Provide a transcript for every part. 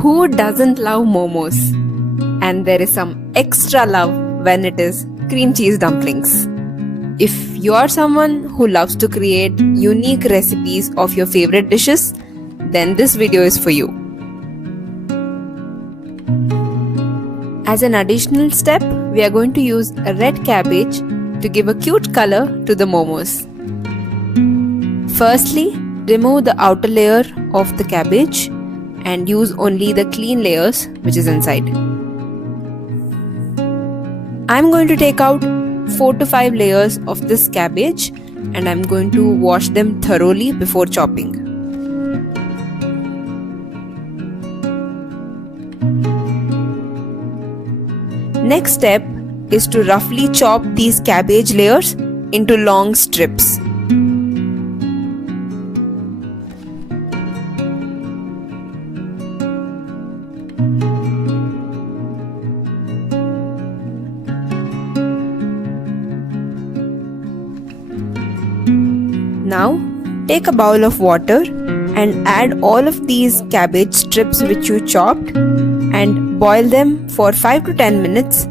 Who doesn't love momos? And there is some extra love when it is cream cheese dumplings. If you are someone who loves to create unique recipes of your favorite dishes, then this video is for you. As an additional step, we are going to use a red cabbage to give a cute color to the momos. Firstly, remove the outer layer of the cabbage and use only the clean layers which is inside. I'm going to take out 4 to 5 layers of this cabbage and I'm going to wash them thoroughly before chopping. Next step is to roughly chop these cabbage layers into long strips. Now take a bowl of water and add all of these cabbage strips which you chopped and boil them for 5 to 10 minutes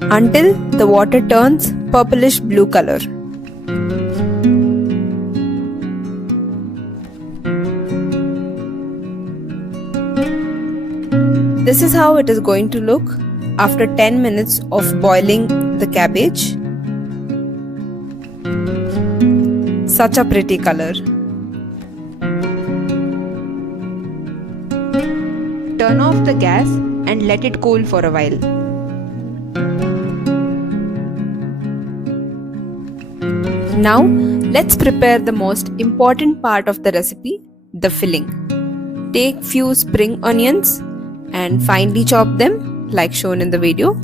until the water turns purplish blue color. This is how it is going to look after 10 minutes of boiling the cabbage. Such a pretty color. Turn off the gas and let it cool for a while. Now let's prepare the most important part of the recipe, the filling. Take few spring onions and finely chop them like shown in the video.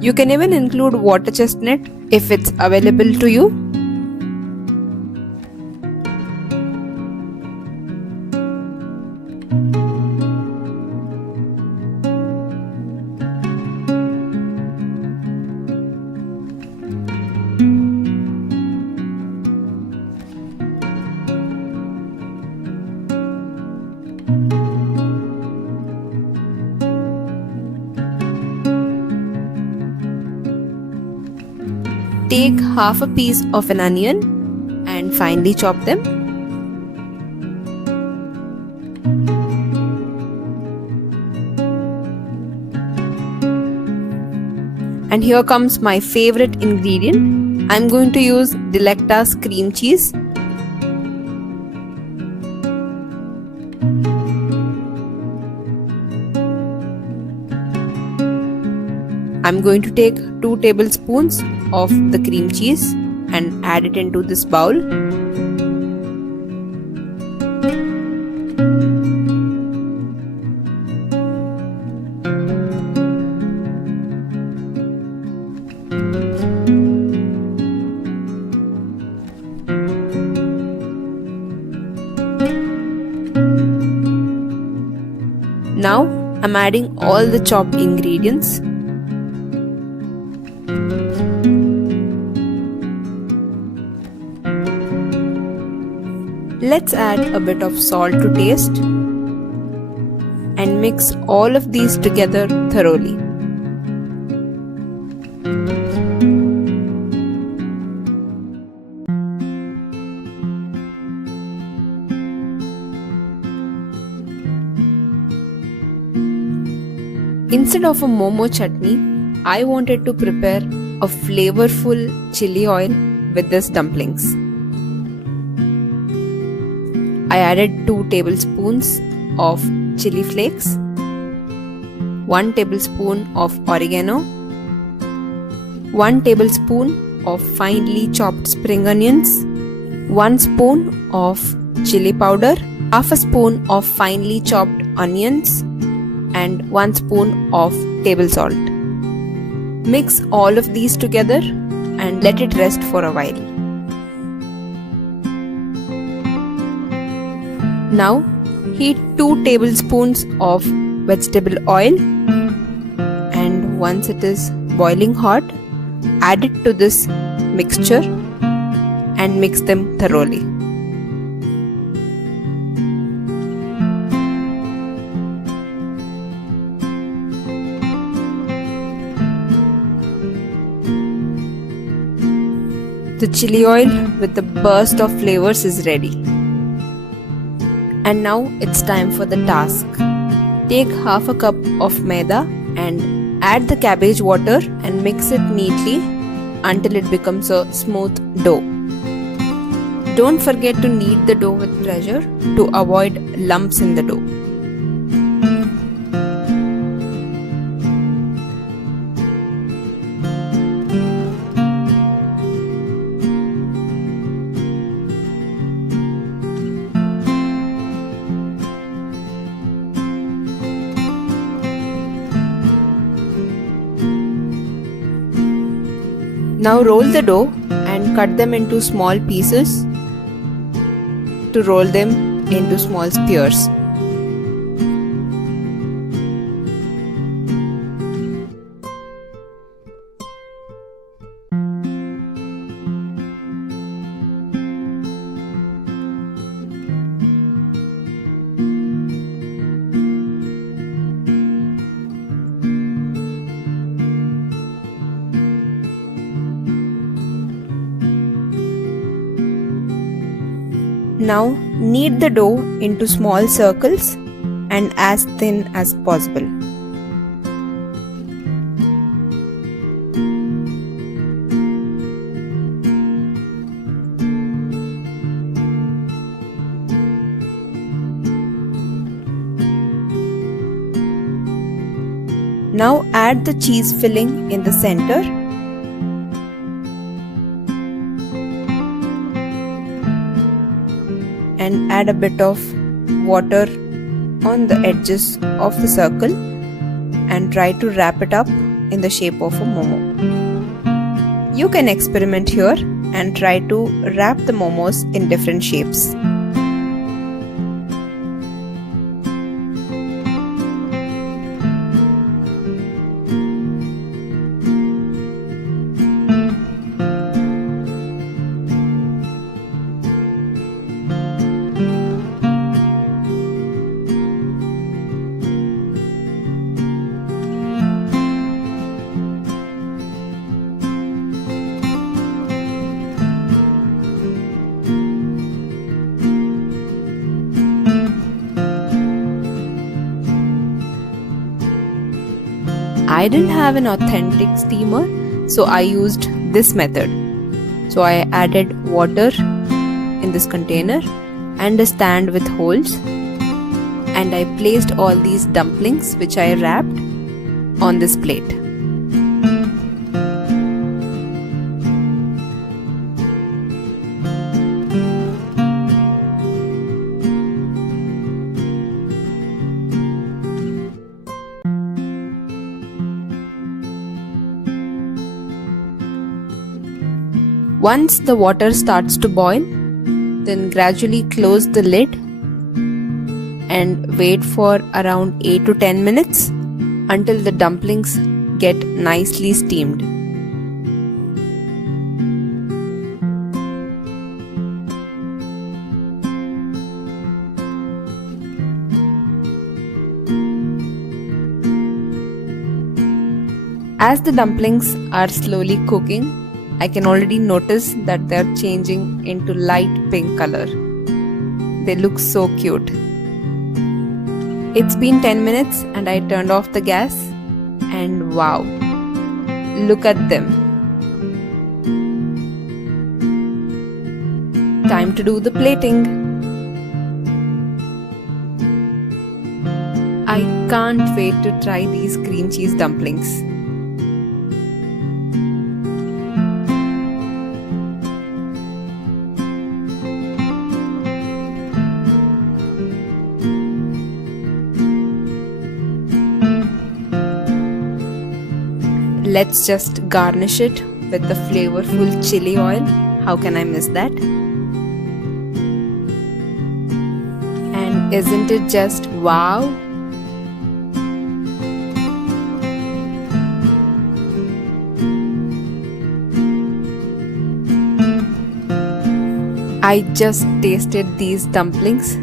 You can even include water chestnut if it's available to you. Take half a piece of an onion and finely chop them. And here comes my favorite ingredient. I'm going to use Delecta's cream cheese. I'm going to take 2 tablespoons of the cream cheese and add it into this bowl. Now I'm adding all the chopped ingredients. Let's add a bit of salt to taste and mix all of these together thoroughly. Instead of a momo chutney, I wanted to prepare a flavorful chili oil with this dumplings. I added 2 tablespoons of chili flakes, 1 tablespoon of oregano, 1 tablespoon of finely chopped spring onions, 1 spoon of chili powder, half a spoon of finely chopped onions, and 1 spoon of table salt. Mix all of these together and let it rest for a while. Now heat 2 tablespoons of vegetable oil, and once it is boiling hot, add it to this mixture and mix them thoroughly. The chili oil with a burst of flavors is ready. And now it's time for the task. Take half a cup of maida and add the cabbage water and mix it neatly until it becomes a smooth dough. Don't forget to knead the dough with pressure to avoid lumps in the dough. Now roll the dough and cut them into small pieces to roll them into small spheres. Now knead the dough into small circles and as thin as possible. Now add the cheese filling in the center. And add a bit of water on the edges of the circle and try to wrap it up in the shape of a momo. You can experiment here and try to wrap the momos in different shapes. I didn't have an authentic steamer, so I used this method. So I added water in this container and a stand with holes, and I placed all these dumplings which I wrapped on this plate. Once the water starts to boil, then gradually close the lid and wait for around 8 to 10 minutes until the dumplings get nicely steamed. As the dumplings are slowly cooking, I can already notice that they are changing into light pink color. They look so cute. It's been 10 minutes and I turned off the gas, and wow, look at them. Time to do the plating. I can't wait to try these cream cheese dumplings. Let's just garnish it with the flavorful chili oil. How can I miss that? And isn't it just wow? I just tasted these dumplings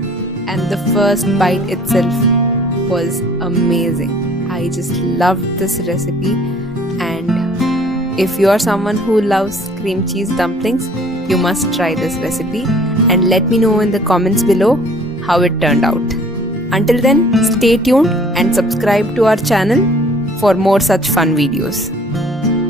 and the first bite itself was amazing. I just loved this recipe and If you are someone who loves cream cheese dumplings, you must try this recipe and let me know in the comments below how it turned out. Until then, stay tuned and subscribe to our channel for more such fun videos.